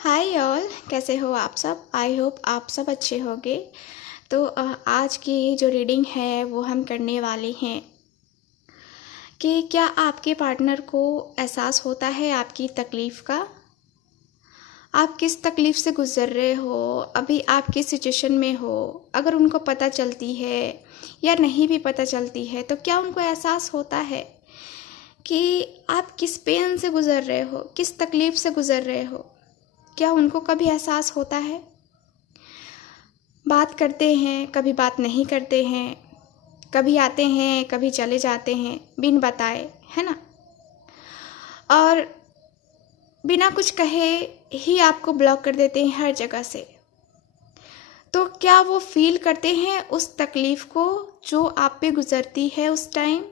Hi all, कैसे हो आप सब। आई होप आप सब अच्छे होंगे। तो आज की जो रीडिंग है वो हम करने वाले हैं कि क्या आपके पार्टनर को एहसास होता है आपकी तकलीफ़ का। आप किस तकलीफ़ से गुज़र रहे हो, अभी आप किस सिचुएशन में हो। अगर उनको पता चलती है या नहीं भी पता चलती है तो क्या उनको एहसास होता है कि आप किस पेन से गुज़र रहे हो, किस तकलीफ़ से गुज़र रहे हो। क्या उनको कभी एहसास होता है। बात करते हैं, कभी बात नहीं करते हैं, कभी आते हैं कभी चले जाते हैं बिन बताए, है ना। और बिना कुछ कहे ही आपको ब्लॉक कर देते हैं हर जगह से। तो क्या वो फील करते हैं उस तकलीफ़ को जो आप पे गुज़रती है उस टाइम।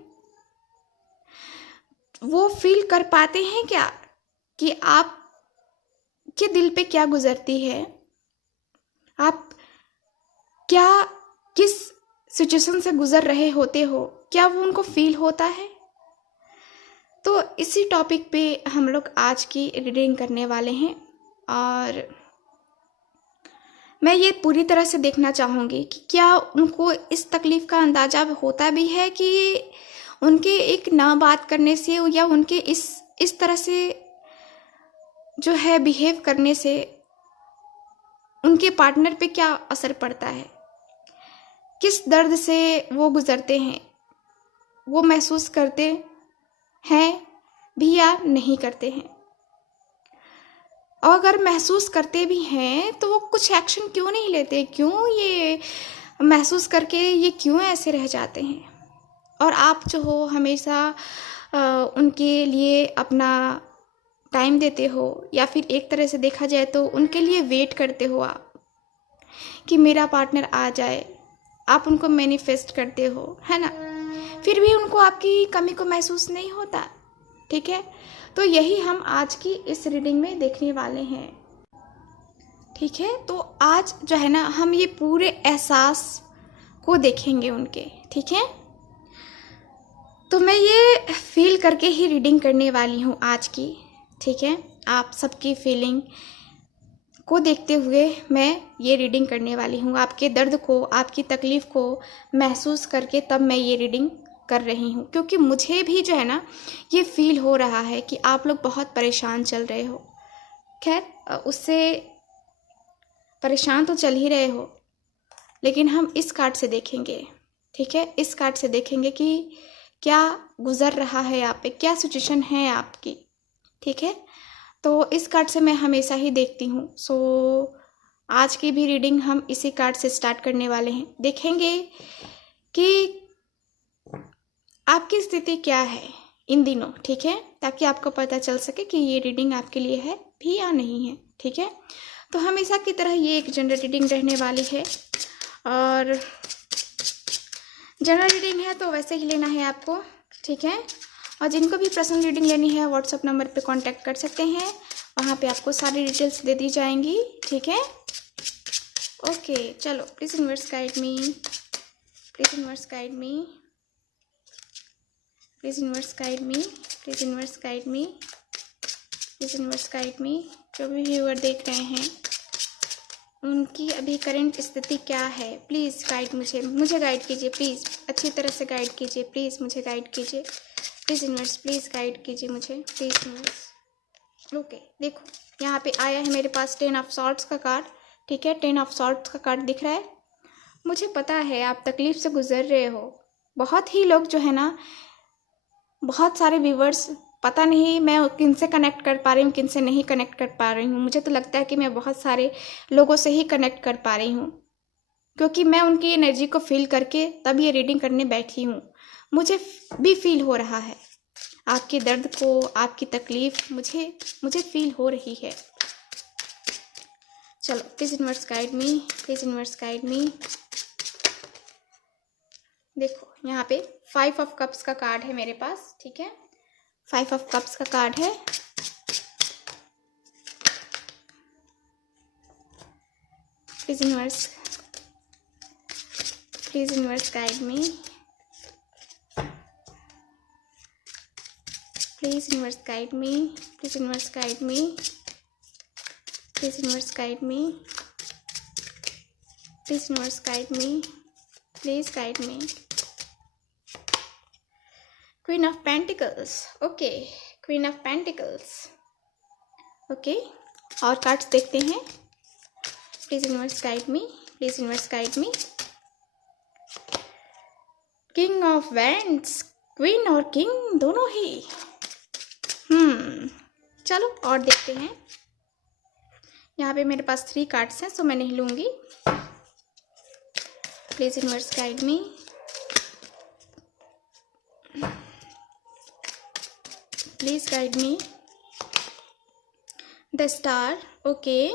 वो फील कर पाते हैं क्या कि आप के दिल पे क्या गुज़रती है, आप क्या किस सिचुएशन से गुज़र रहे होते हो, क्या वो उनको फील होता है। तो इसी टॉपिक पे हम लोग आज की रीडिंग करने वाले हैं। और मैं ये पूरी तरह से देखना चाहूँगी कि क्या उनको इस तकलीफ़ का अंदाज़ा होता भी है कि उनके एक ना बात करने से या उनके इस तरह से जो है बिहेव करने से उनके पार्टनर पे क्या असर पड़ता है, किस दर्द से वो गुज़रते हैं, वो महसूस करते हैं भी या नहीं करते हैं। और अगर महसूस करते भी हैं तो वो कुछ एक्शन क्यों नहीं लेते, क्यों ये महसूस करके ये क्यों ऐसे रह जाते हैं। और आप जो हो हमेशा उनके लिए अपना टाइम देते हो या फिर एक तरह से देखा जाए तो उनके लिए वेट करते हो आप कि मेरा पार्टनर आ जाए। आप उनको मैनिफेस्ट करते हो, है ना। फिर भी उनको आपकी कमी को महसूस नहीं होता। ठीक है, तो यही हम आज की इस रीडिंग में देखने वाले हैं। ठीक है, तो आज जो है ना हम ये पूरे एहसास को देखेंगे उनके। ठीक है, तो मैं ये फील करके ही रीडिंग करने वाली हूँ आज की। ठीक है, आप सबकी फीलिंग को देखते हुए मैं ये रीडिंग करने वाली हूँ। आपके दर्द को, आपकी तकलीफ़ को महसूस करके तब मैं ये रीडिंग कर रही हूँ, क्योंकि मुझे भी जो है ना ये फील हो रहा है कि आप लोग बहुत परेशान चल रहे हो। खैर उससे परेशान तो चल ही रहे हो, लेकिन हम इस कार्ड से देखेंगे। ठीक है, इस कार्ड से देखेंगे कि क्या गुज़र रहा है आप पे, क्या सिचुएशन है आपकी। ठीक है, तो इस कार्ड से मैं हमेशा ही देखती हूँ। सो आज की भी रीडिंग हम इसी कार्ड से स्टार्ट करने वाले हैं। देखेंगे कि आपकी स्थिति क्या है इन दिनों। ठीक है, ताकि आपको पता चल सके कि ये रीडिंग आपके लिए है भी या नहीं है। ठीक है, तो हमेशा की तरह ये एक जनरल रीडिंग रहने वाली है। और जनरल रीडिंग है तो वैसे ही लेना है आपको। ठीक है, और जिनको भी पर्सनल रीडिंग लेनी है व्हाट्सएप नंबर पे कांटेक्ट कर सकते हैं, वहाँ पे आपको सारी डिटेल्स दे दी जाएंगी। ठीक है, ओके चलो। Please universe guide me, please universe guide me, please universe guide me, please universe guide me, please universe guide मी। जो भी व्यूअर देख रहे हैं उनकी अभी करंट स्थिति क्या है, प्लीज़ गाइड मुझे गाइड कीजिए। प्लीज़ अच्छी तरह से गाइड कीजिए, प्लीज़ मुझे गाइड कीजिए। प्लीज़ यूनिवर्स प्लीज़ गाइड कीजिए मुझे, प्लीज़ यूनिवर्स। ओके, देखो यहाँ पे आया है मेरे पास 10 ऑफ सॉर्ड्स का कार्ड। ठीक है, 10 ऑफ सॉर्ड्स का कार्ड दिख रहा है। मुझे पता है आप तकलीफ़ से गुजर रहे हो। बहुत ही लोग जो है ना, बहुत सारे व्यूवर्स, पता नहीं मैं किन से कनेक्ट कर पा रही हूँ, किन से नहीं कनेक्ट कर पा रही हूँ। मुझे तो लगता है कि मैं बहुत सारे लोगों से ही कनेक्ट कर पा रही हूँ, क्योंकि मैं उनकी एनर्जी को फील करके तब ये रीडिंग करने बैठी हूँ। मुझे भी फील हो रहा है आपके दर्द को, आपकी तकलीफ़ मुझे फील हो रही है। चलो please universe guide me, please universe guide मी। देखो यहाँ पे 5 ऑफ कप्स का कार्ड है मेरे पास। ठीक है, 5 ऑफ कप्स का कार्ड है। Please universe guide me, please universe guide me, please universe guide me. Please universe guide me. Please universe guide me. Please guide me. Queen of Pentacles. Okay, Queen of Pentacles. Okay, और cards देखते हैं. Please universe guide me. Please universe guide me. King of Wands. Queen और King दोनों ही. चलो और देखते हैं. यहाँ पे मेरे पास 3 कार्ड्स हैं, सो मैं नहीं लूँगी. Please universe guide me. Please guide me. The star. Okay.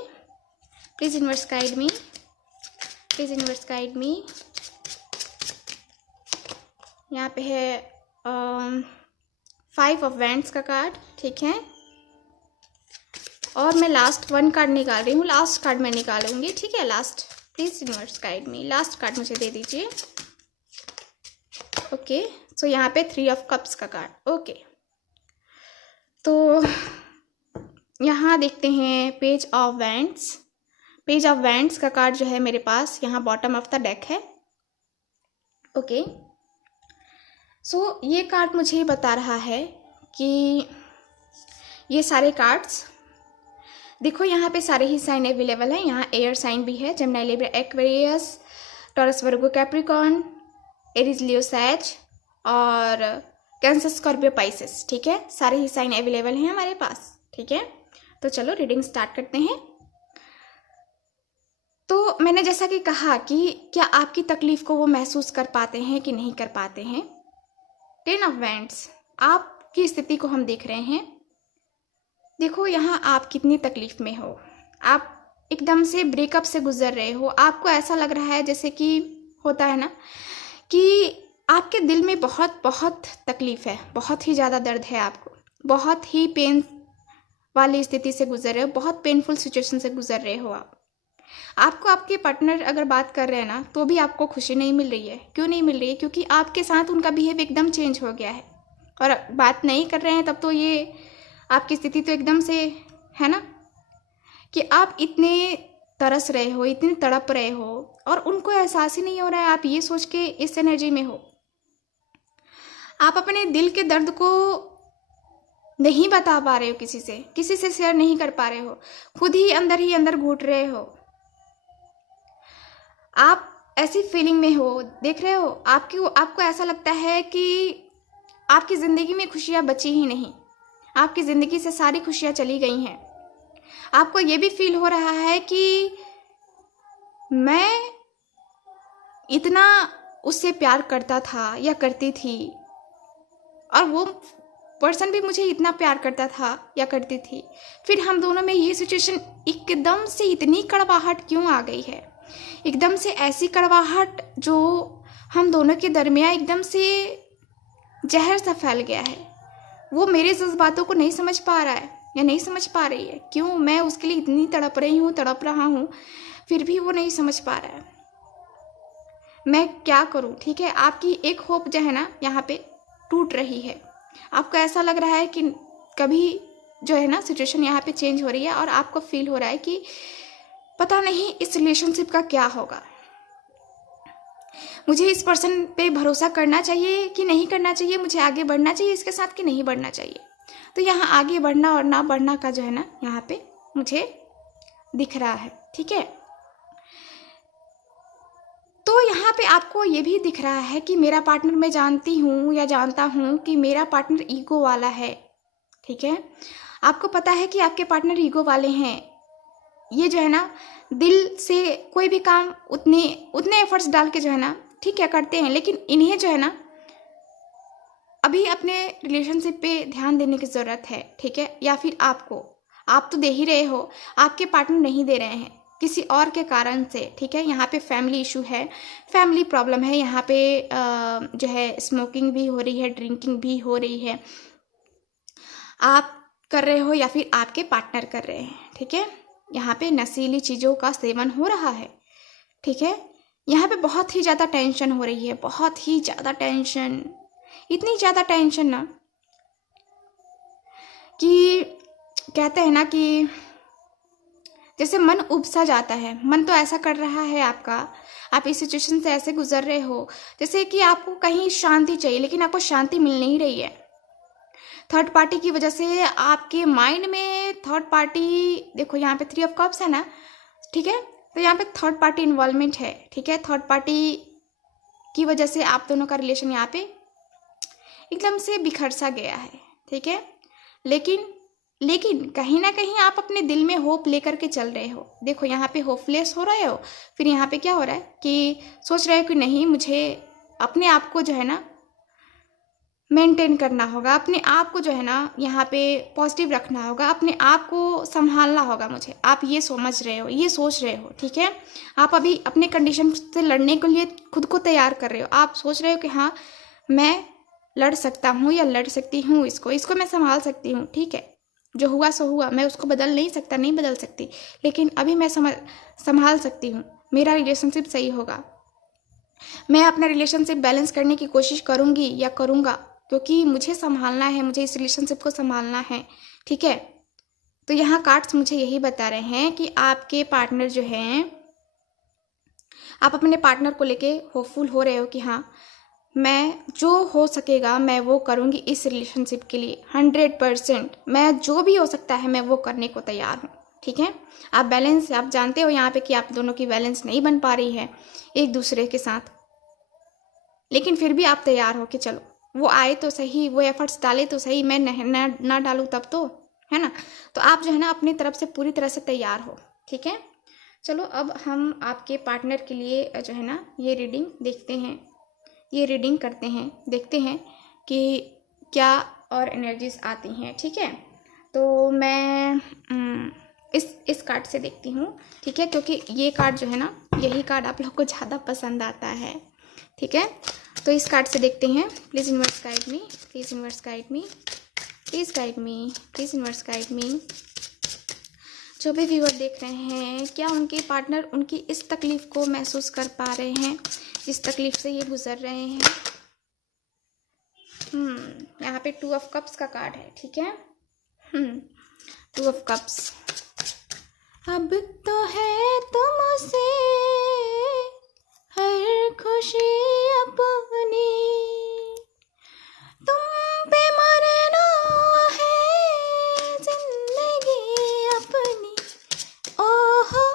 Please universe guide me. Please universe guide मी. यहाँ पे है 5 ऑफ वैंड्स का कार्ड. ठीक है, और मैं लास्ट 1 कार्ड निकाल रही हूँ. लास्ट कार्ड मैं निकालूंगी. ठीक है, last. Please universe guide me. Last card मुझे दे दीजिए. ओके, सो यहाँ पे 3 ऑफ कप्स का कार्ड. ओके, तो यहाँ देखते हैं page of wands. Page of wands का कार्ड जो है मेरे पास यहाँ बॉटम ऑफ द डेक है. ओके, सो ये कार्ड मुझे बता रहा है कि ये सारे कार्ड्स देखो, यहाँ पे सारे ही साइन अवेलेबल हैं. यहाँ एयर साइन भी है, जेमिनी, लिब्रा, एक्वेरियस, टॉरस, वर्गो, कैप्रिकॉर्न, एरीज, लियो, सैज और कैंसर, स्कॉर्पियो, पाइसेस. ठीक है, सारे ही साइन अवेलेबल हैं हमारे पास. ठीक है, तो चलो रीडिंग स्टार्ट करते हैं. तो मैंने जैसा कि कहा कि क्या आपकी तकलीफ को वो महसूस कर पाते हैं कि नहीं कर पाते हैं. 10 ऑफ वैंड्स, आपकी स्थिति को हम देख रहे हैं. देखो यहाँ आप कितनी तकलीफ में हो. आप एकदम से ब्रेकअप से गुजर रहे हो. आपको ऐसा लग रहा है जैसे कि होता है ना कि आपके दिल में बहुत बहुत तकलीफ है, बहुत ही ज़्यादा दर्द है. आपको बहुत ही पेन वाली स्थिति से गुजर रहे हो, बहुत पेनफुल सिचुएशन से गुजर रहे हो. आपको आपके पार्टनर अगर बात कर रहे हैं ना, तो भी आपको खुशी नहीं मिल रही है. क्यों नहीं मिल रही है? क्योंकि आपके साथ उनका बिहेव एकदम चेंज हो गया है. और बात नहीं कर रहे हैं तब तो ये आपकी स्थिति तो एकदम से है ना कि आप इतने तरस रहे हो, इतने तड़प रहे हो और उनको एहसास ही नहीं हो रहा है. आप ये सोच के इस एनर्जी में हो. आप अपने दिल के दर्द को नहीं बता पा रहे हो, किसी से शेयर नहीं कर पा रहे हो. खुद ही अंदर घुट रहे हो. आप ऐसी फीलिंग में हो, देख रहे हो, आपको ऐसा लगता है कि आपकी ज़िंदगी में खुशियाँ बची ही नहीं. आपकी ज़िंदगी से सारी खुशियाँ चली गई हैं. आपको ये भी फील हो रहा है कि मैं इतना उससे प्यार करता था या करती थी और वो पर्सन भी मुझे इतना प्यार करता था या करती थी. फिर हम दोनों में ये सिचुएशन एकदम से इतनी कड़वाहट क्यों आ गई है. एकदम से ऐसी कड़वाहट जो हम दोनों के दरमियान एकदम से जहर सा फैल गया है. वो मेरे जज्बातों को नहीं समझ पा रहा है या नहीं समझ पा रही है. क्यों मैं उसके लिए इतनी तड़प रहा हूँ, फिर भी वो नहीं समझ पा रहा है. मैं क्या करूँ. ठीक है, आपकी एक होप जो है ना यहाँ पे टूट रही है. आपको ऐसा लग रहा है कि कभी जो है ना सिचुएशन यहाँ पे चेंज हो रही है और आपको फील हो रहा है कि पता नहीं इस रिलेशनशिप का क्या होगा. मुझे इस पर्सन पे भरोसा करना चाहिए कि नहीं करना चाहिए. मुझे आगे बढ़ना चाहिए इसके साथ कि नहीं बढ़ना चाहिए. तो यहाँ आगे बढ़ना और ना बढ़ना का जो है ना यहाँ पे मुझे दिख रहा है. ठीक है, तो यहाँ पे आपको ये भी दिख रहा है कि मेरा पार्टनर, मैं जानती हूँ या जानता हूँ कि मेरा पार्टनर ईगो वाला है. ठीक है, आपको पता है कि आपके पार्टनर ईगो वाले हैं. ये जो है ना दिल से कोई भी काम उतने एफर्ट्स डाल के जो है ना ठीक है करते हैं, लेकिन इन्हें जो है ना अभी अपने रिलेशनशिप पे ध्यान देने की ज़रूरत है. ठीक है, या फिर आप तो दे ही रहे हो, आपके पार्टनर नहीं दे रहे हैं किसी और के कारण से. ठीक है, यहाँ पे फैमिली इशू है, फैमिली प्रॉब्लम है. यहाँ पे जो है स्मोकिंग भी हो रही है, ड्रिंकिंग भी हो रही है. आप कर रहे हो या फिर आपके पार्टनर कर रहे हैं. ठीक है, यहाँ पे नशीली चीज़ों का सेवन हो रहा है. ठीक है, यहाँ पे बहुत ही ज़्यादा टेंशन हो रही है, बहुत ही ज़्यादा टेंशन. इतनी ज़्यादा टेंशन ना कि कहते हैं ना कि जैसे मन उबसा जाता है, मन तो ऐसा कर रहा है आपका, आप इस सिचुएशन से ऐसे गुजर रहे हो जैसे कि आपको कहीं शांति चाहिए, लेकिन आपको शांति मिल नहीं रही है। थर्ड पार्टी की वजह से आपके माइंड में थर्ड पार्टी, देखो यहाँ पे 3 ऑफ कप्स है ना, ठीक है, तो यहाँ पे थर्ड पार्टी इन्वॉल्वमेंट है, ठीक है। थर्ड पार्टी की वजह से आप दोनों का रिलेशन यहाँ पे एकदम से बिखर सा गया है, ठीक है। लेकिन कहीं ना कहीं आप अपने दिल में होप लेकर के चल रहे हो। देखो यहाँ पे होपलेस हो रहे हो, फिर यहाँ पे क्या हो रहा है कि सोच रहे हो कि नहीं, मुझे अपने आप को जो है ना मेंटेन करना होगा, अपने आप को जो है ना यहाँ पे पॉजिटिव रखना होगा, अपने आप को संभालना होगा मुझे। आप ये समझ रहे हो, ये सोच रहे हो, ठीक है। आप अभी अपने कंडीशन से लड़ने के लिए खुद को तैयार कर रहे हो। आप सोच रहे हो कि हाँ, मैं लड़ सकता हूँ या लड़ सकती हूँ, इसको मैं संभाल सकती हूँ, ठीक है। जो हुआ सो हुआ, मैं उसको बदल नहीं सकता, नहीं बदल सकती, लेकिन अभी मैं संभाल सकती हूँ। मेरा रिलेशनशिप सही होगा, मैं अपना रिलेशनशिप बैलेंस करने की कोशिश करूँगी या करूँगा, क्योंकि मुझे संभालना है, मुझे इस रिलेशनशिप को संभालना है, ठीक है। तो यहाँ कार्ड्स मुझे यही बता रहे हैं कि आपके पार्टनर जो हैं, आप अपने पार्टनर को लेके होपफुल हो रहे हो कि हाँ, मैं जो हो सकेगा मैं वो करूँगी इस रिलेशनशिप के लिए 100%, मैं जो भी हो सकता है मैं वो करने को तैयार हूँ, ठीक है। आप जानते हो यहाँ पे कि आप दोनों की बैलेंस नहीं बन पा रही है एक दूसरे के साथ, लेकिन फिर भी आप तैयार हो कि चलो वो आए तो सही, वो एफर्ट्स डाले तो सही, मैं ना डालूँ तब तो, है ना। तो आप जो है ना अपनी तरफ से पूरी तरह से तैयार हो, ठीक है। चलो अब हम आपके पार्टनर के लिए जो है ना ये रीडिंग देखते हैं, ये रीडिंग करते हैं, देखते हैं कि क्या और एनर्जीज आती हैं, ठीक है। तो मैं इस कार्ड से देखती हूँ, ठीक है, क्योंकि ये कार्ड जो है ना, यही कार्ड आप लोग को ज़्यादा पसंद आता है, ठीक है। तो इस कार्ड से देखते हैं। Please universe guide me, please universe guide me, please guide me, please universe guide मी। जो भी व्यूअर देख रहे हैं, क्या उनके पार्टनर उनकी इस तकलीफ़ को महसूस कर पा रहे हैं जिस तकलीफ़ से ये गुजर रहे हैं। यहाँ पे 2 ऑफ कप्स का कार्ड है, ठीक है। 2 ऑफ कप्स। अब तो है तुमसे हर खुशी अपनी, तुम पे मरना है जिंदगी अपनी, ओहो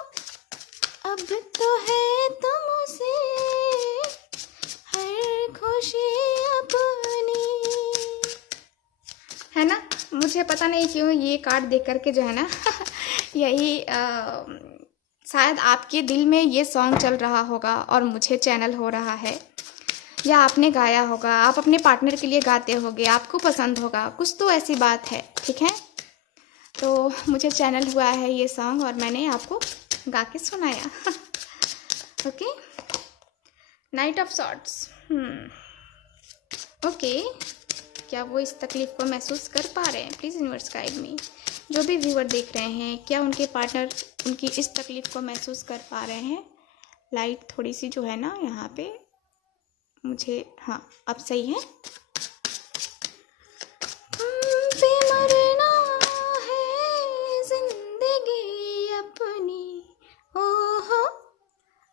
अब तो है तुमसे हर खुशी अपनी, है ना। मुझे पता नहीं क्यों ये कार्ड देख करके जो है ना यही शायद आपके दिल में ये सॉन्ग चल रहा होगा और मुझे चैनल हो रहा है, या आपने गाया होगा, आप अपने पार्टनर के लिए गाते होगे, आपको पसंद होगा, कुछ तो ऐसी बात है, ठीक है। तो मुझे चैनल हुआ है ये सॉन्ग और मैंने आपको गा के सुनाया। Okay, night of swords. Okay, क्या वो इस तकलीफ़ को महसूस कर पा रहे हैं? प्लीज़ यूनिवर्स गाइड मी। जो भी व्यूअर देख रहे हैं, क्या उनके पार्टनर उनकी इस तकलीफ़ को महसूस कर पा रहे हैं? लाइट थोड़ी सी जो है ना यहाँ पे मुझे, हाँ अब सही है। पे मरना है जिंदगी अपनी, ओहो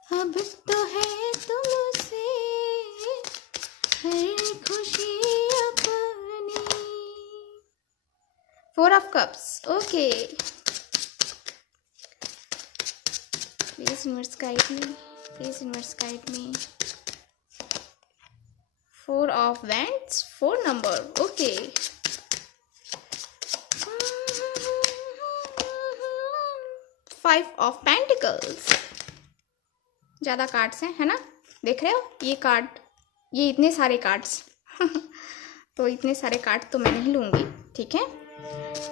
अब तो है तुमसे हर खुशी अपनी। 4 of cups. Okay, please universe guide me, please universe guide me. 4 of wands, 4 number. Okay, 5 of pentacles. ज़्यादा कार्ड्स हैं, है ना, देख रहे हो ये कार्ड, ये इतने सारे कार्ड्स तो इतने सारे कार्ड तो मैं नहीं लूँगी, ठीक है।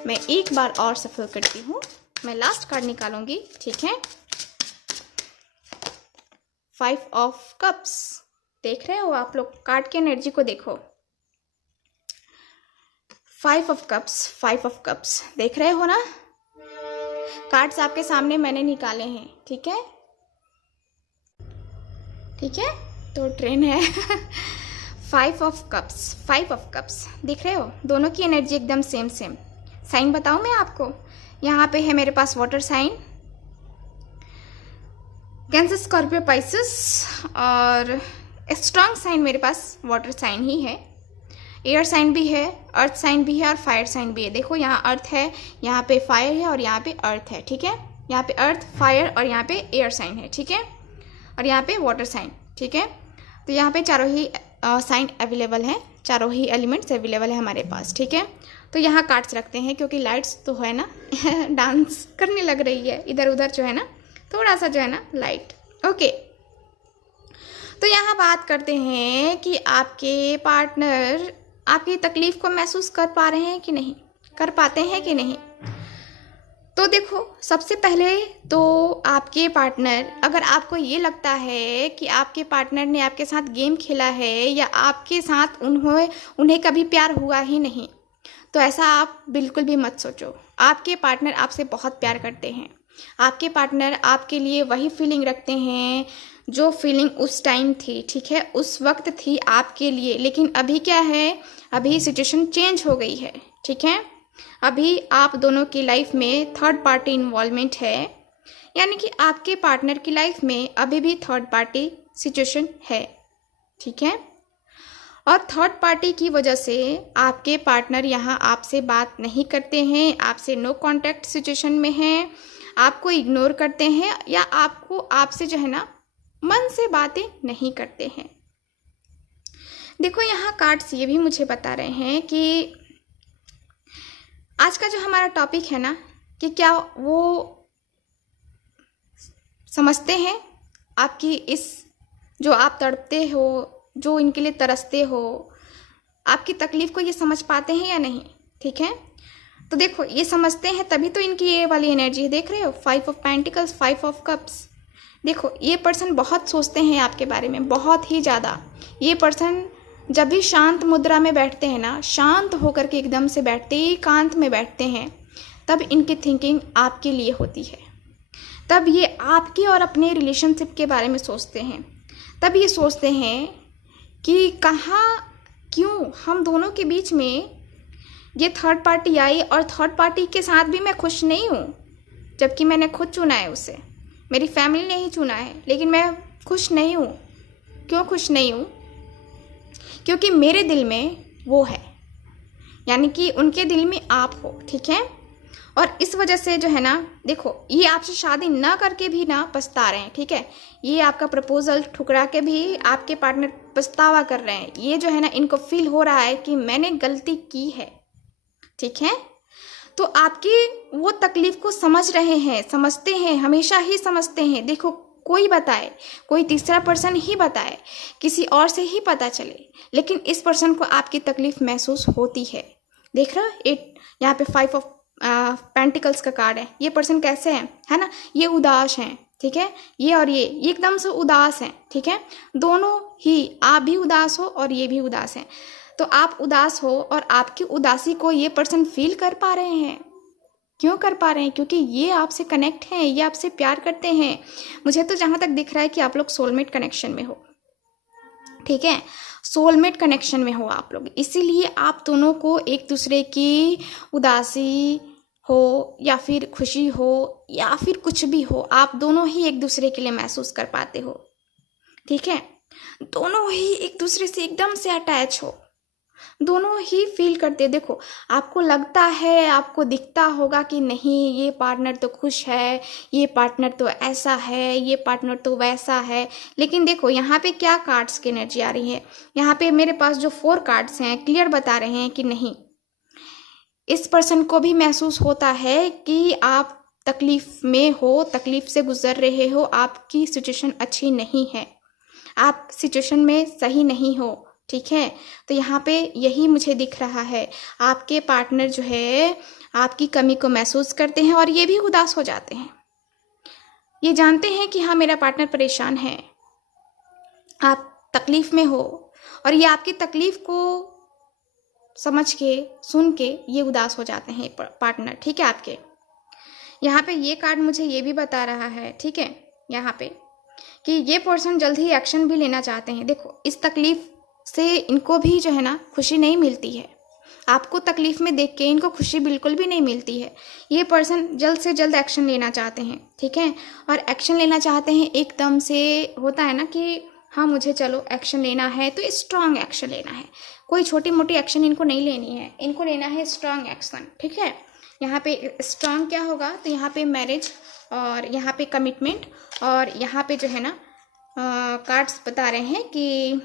मैं एक बार और सफल करती हूँ, मैं लास्ट कार्ड निकालूंगी, ठीक है। 5 ऑफ कप्स। देख रहे हो आप लोग, कार्ड की एनर्जी को देखो। 5 ऑफ कप्स, 5 ऑफ कप्स, देख रहे हो ना। कार्ड्स आपके सामने मैंने निकाले हैं, ठीक है, ठीक है। तो ट्रेन है 5 ऑफ कप्स, 5 ऑफ कप्स, दिख रहे हो, दोनों की एनर्जी एकदम सेम। साइन बताऊं मैं आपको, यहाँ पे है मेरे पास water sign, Cancer, Scorpio, Pisces, और स्ट्रॉन्ग साइन मेरे पास वाटर साइन ही है, एयर साइन भी है, अर्थ साइन भी है और फायर साइन भी है। देखो यहाँ अर्थ है, यहाँ पे फायर है और यहाँ पे अर्थ है, ठीक है। यहाँ पे अर्थ, फायर और यहाँ पे एयर साइन है, ठीक है, और यहाँ पे वाटर साइन, ठीक है। तो यहाँ पे चारों ही साइन अवेलेबल हैं, चारों ही एलिमेंट्स अवेलेबल है हमारे पास, ठीक है। तो यहाँ कार्ड्स रखते हैं क्योंकि लाइट्स तो है ना डांस करने लग रही है इधर उधर जो है ना, थोड़ा सा जो है ना लाइट। ओके, तो यहाँ बात करते हैं कि आपके पार्टनर आपकी तकलीफ को महसूस कर पा रहे हैं कि नहीं, कर पाते हैं कि नहीं। तो देखो, सबसे पहले तो आपके पार्टनर, अगर आपको ये लगता है कि आपके पार्टनर ने आपके साथ गेम खेला है या आपके साथ उन्हें कभी प्यार हुआ ही नहीं, तो ऐसा आप बिल्कुल भी मत सोचो। आपके पार्टनर आपसे बहुत प्यार करते हैं। आपके पार्टनर आपके लिए वही फीलिंग रखते हैं जो फीलिंग उस टाइम थी, ठीक है, उस वक्त थी आपके लिए। लेकिन अभी क्या है, अभी सिचुएशन चेंज हो गई है, ठीक है। अभी आप दोनों की लाइफ में थर्ड पार्टी इन्वॉल्वमेंट है, यानी कि आपके पार्टनर की लाइफ में अभी भी थर्ड पार्टी सिचुएशन है, ठीक है। और थर्ड पार्टी की वजह से आपके पार्टनर यहाँ आपसे बात नहीं करते हैं, आपसे नो कांटेक्ट सिचुएशन में हैं, आपको इग्नोर करते हैं या आपसे जो है ना मन से बातें नहीं करते हैं। देखो, यहाँ कार्ड्स ये भी मुझे बता रहे हैं कि आज का जो हमारा टॉपिक है ना, कि क्या वो समझते हैं आपकी इस, जो आप तड़पते हो, जो इनके लिए तरसते हो, आपकी तकलीफ को ये समझ पाते हैं या नहीं, ठीक है। तो देखो, ये समझते हैं तभी तो इनकी ये वाली एनर्जी, देख रहे हो, 5 ऑफ पेंटिकल्स, 5 ऑफ कप्स। देखो, ये पर्सन बहुत सोचते हैं आपके बारे में, बहुत ही ज़्यादा। ये पर्सन जब भी शांत मुद्रा में बैठते हैं ना, शांत होकर के एकदम से बैठते, एकांत में बैठते हैं, तब इनकी थिंकिंग आपके लिए होती है। तब ये आपके और अपने रिलेशनशिप के बारे में सोचते हैं। तब ये सोचते हैं कि कहाँ, क्यों हम दोनों के बीच में ये थर्ड पार्टी आई और थर्ड पार्टी के साथ भी मैं खुश नहीं हूँ, जबकि मैंने खुद चुना है उसे, मेरी फैमिली ने ही चुना है, लेकिन मैं खुश नहीं हूँ। क्यों खुश नहीं हूँ? क्योंकि मेरे दिल में वो है, यानी कि उनके दिल में आप हो, ठीक है। और इस वजह से जो है ना, देखो, ये आपसे शादी ना करके भी ना पछता रहे हैं, ठीक है। ये आपका प्रपोजल ठुकरा के भी आपके पार्टनर पछतावा कर रहे हैं। ये जो है ना, इनको फील हो रहा है कि मैंने गलती की है, ठीक है। तो आपकी वो तकलीफ को समझ रहे हैं, समझते हैं, हमेशा ही समझते हैं। देखो, कोई बताए, कोई तीसरा पर्सन ही बताए, किसी और से ही पता चले, लेकिन इस पर्सन को आपकी तकलीफ महसूस होती है। देख रहा है, यहाँ पे 5 ऑफ पेंटिकल्स का कार्ड है। ये पर्सन कैसे है ना, ये उदास हैं, ठीक है। ये और ये एकदम से उदास हैं, ठीक है। दोनों ही, आप भी उदास हो और ये भी उदास हैं। तो आप उदास हो और आपकी उदासी को ये पर्सन फील कर पा रहे हैं। क्यों कर पा रहे हैं? क्योंकि ये आपसे कनेक्ट हैं, ये आपसे प्यार करते हैं। मुझे तो जहाँ तक दिख रहा है कि आप लोग सोलमेट कनेक्शन में हो, ठीक है। सोलमेट कनेक्शन में हो आप लोग, इसीलिए आप दोनों को एक दूसरे की उदासी हो या फिर खुशी हो या फिर कुछ भी हो, आप दोनों ही एक दूसरे के लिए महसूस कर पाते हो, ठीक है। दोनों ही एक दूसरे से एकदम से अटैच हो, दोनों ही फील करते। देखो, आपको लगता है, आपको दिखता होगा कि नहीं, ये पार्टनर तो खुश है, ये पार्टनर तो ऐसा है, ये पार्टनर तो वैसा है। लेकिन देखो, यहाँ पे क्या कार्ड्स की एनर्जी आ रही है, यहाँ पे मेरे पास जो 4 कार्ड्स हैं क्लियर बता रहे हैं कि नहीं, इस पर्सन को भी महसूस होता है कि आप तकलीफ में हो, तकलीफ से गुजर रहे हो, आपकी सिचुएशन अच्छी नहीं है, आप सिचुएशन में सही नहीं हो, ठीक है। तो यहाँ पे यही मुझे दिख रहा है, आपके पार्टनर जो है आपकी कमी को महसूस करते हैं और ये भी उदास हो जाते हैं। ये जानते हैं कि हाँ, मेरा पार्टनर परेशान है, आप तकलीफ में हो, और ये आपकी तकलीफ को समझ के, सुन के ये उदास हो जाते हैं पार्टनर, ठीक है। आपके यहाँ पे ये कार्ड मुझे ये भी बता रहा है, ठीक है, यहाँ पे कि ये पर्सन जल्द ही एक्शन भी लेना चाहते हैं। देखो, इस तकलीफ से इनको भी जो है ना खुशी नहीं मिलती है, आपको तकलीफ में देख के इनको खुशी बिल्कुल भी नहीं मिलती है। ये पर्सन जल्द से जल्द एक्शन लेना चाहते हैं, ठीक है, और एक्शन लेना चाहते हैं एकदम से। होता है ना कि हाँ मुझे चलो एक्शन लेना है तो स्ट्रांग एक्शन लेना है, कोई छोटी मोटी एक्शन इनको नहीं लेनी है, इनको लेना है स्ट्रांग एक्शन, ठीक है। यहाँ पे स्ट्रांग क्या होगा, तो यहाँ पे मैरिज और यहाँ पे कमिटमेंट, और यहाँ पे जो है ना कार्ड्स बता रहे हैं कि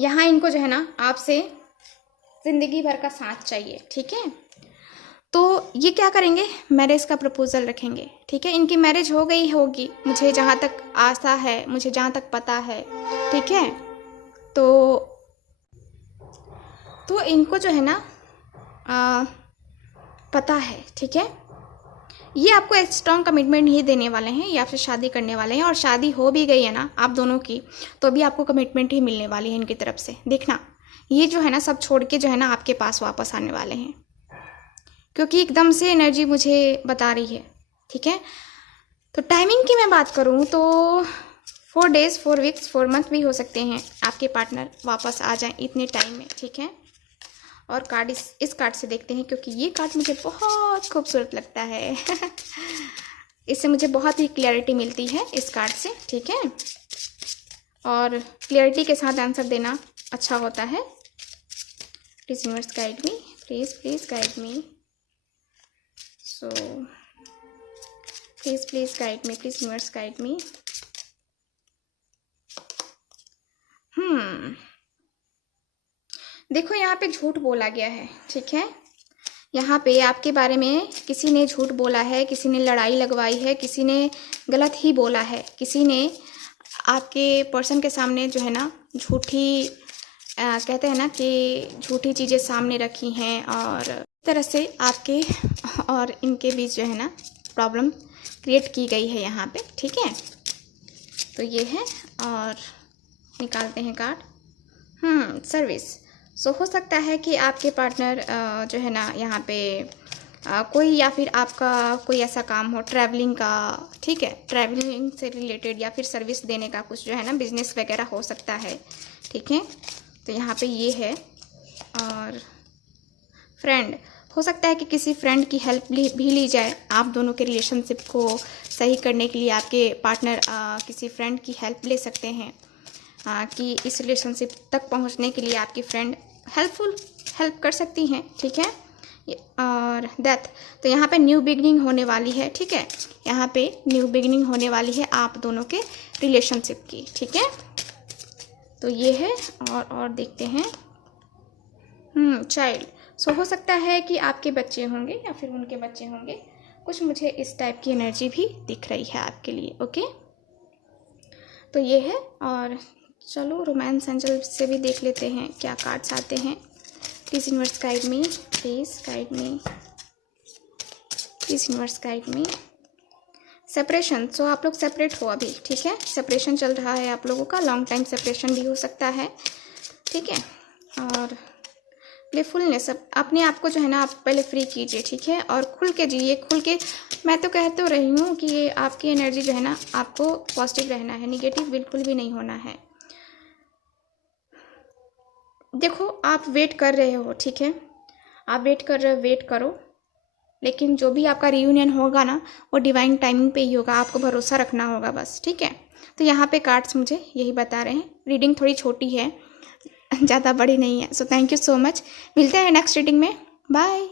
यहाँ इनको जो है ना आपसे ज़िंदगी भर का साथ चाहिए, ठीक है। तो ये क्या करेंगे, मैरिज का प्रपोजल रखेंगे, ठीक है। इनकी मैरिज हो गई होगी, मुझे जहाँ तक आशा है, मुझे जहाँ तक पता है, ठीक है। तो इनको जो है ना पता है, ठीक है। ये आपको एक स्ट्रॉन्ग कमिटमेंट ही देने वाले हैं, ये आपसे शादी करने वाले हैं, और शादी हो भी गई है ना आप दोनों की, तो भी आपको कमिटमेंट ही मिलने वाली है इनकी तरफ से। देखना ये जो है ना सब छोड़ के जो है ना आपके पास वापस आने वाले हैं, क्योंकि एकदम से एनर्जी मुझे बता रही है, ठीक है। तो टाइमिंग की मैं बात करूँ तो 4 days 4 weeks 4 month भी हो सकते हैं आपके पार्टनर वापस आ जाएं इतने टाइम में, ठीक है। और कार्ड इस कार्ड से देखते हैं, क्योंकि ये कार्ड मुझे बहुत खूबसूरत लगता है इससे मुझे बहुत ही क्लैरिटी मिलती है इस कार्ड से, ठीक है। और क्लैरिटी के साथ आंसर देना अच्छा होता है। Please universe guide me, please guide me. So please guide me, please universe guide मी। देखो यहाँ पे झूठ बोला गया है, ठीक है। यहाँ पे आपके बारे में किसी ने झूठ बोला है, किसी ने लड़ाई लगवाई है, किसी ने गलत ही बोला है, किसी ने आपके पर्सन के सामने जो है ना झूठी कहते हैं ना कि झूठी चीज़ें सामने रखी हैं, और इस तरह से आपके और इनके बीच जो है ना प्रॉब्लम क्रिएट की गई है यहाँ पे, ठीक है। तो ये है, और निकालते हैं कार्ड सर्विस। सो हो सकता है कि आपके पार्टनर जो है ना यहाँ पे कोई, या फिर आपका कोई ऐसा काम हो ट्रैवलिंग का, ठीक है, ट्रैवलिंग से रिलेटेड, या फिर सर्विस देने का कुछ जो है ना बिजनेस वगैरह हो सकता है, ठीक है। तो यहाँ पे ये है। और फ्रेंड, हो सकता है कि किसी फ्रेंड की हेल्प भी ली जाए आप दोनों के रिलेशनशिप को सही करने के लिए। आपके पार्टनर किसी फ्रेंड की हेल्प ले सकते हैं कि इस रिलेशनशिप तक पहुंचने के लिए आपकी फ्रेंड हेल्प कर सकती हैं, ठीक है। और डेथ, तो यहाँ पे न्यू बिगनिंग होने वाली है, ठीक है। यहाँ पे न्यू बिगनिंग होने वाली है आप दोनों के रिलेशनशिप की, ठीक है। तो ये है, और देखते हैं चाइल्ड। सो हो सकता है कि आपके बच्चे होंगे या फिर उनके बच्चे होंगे, कुछ मुझे इस टाइप की एनर्जी भी दिख रही है आपके लिए, ओके। तो ये है, और चलो रोमांस एंजल से भी देख लेते हैं क्या कार्ड्स आते हैं। Please universe guide me, please guide me, please universe guide me. Separation, so आप लोग सेपरेट हो अभी, ठीक है। सेपरेशन चल रहा है आप लोगों का, लॉन्ग टाइम सेपरेशन भी हो सकता है, ठीक है। और प्लेफुलनेस, अपने आप को जो है ना आप पहले फ्री कीजिए, ठीक है, और खुल के जिए, खुल के। मैं तो कह तो रही हूँ कि ये आपकी एनर्जी जो है ना आपको पॉजिटिव रहना है, निगेटिव बिल्कुल भी नहीं होना है। देखो आप वेट कर रहे हो, ठीक है, आप वेट कर रहे हो, वेट करो, लेकिन जो भी आपका रियूनियन होगा ना वो डिवाइन टाइमिंग पे ही होगा, आपको भरोसा रखना होगा बस, ठीक है। तो यहाँ पे कार्ड्स मुझे यही बता रहे हैं। रीडिंग थोड़ी छोटी है, ज़्यादा बड़ी नहीं है। So thank you so much, मिलते हैं नेक्स्ट रीडिंग में, बाय।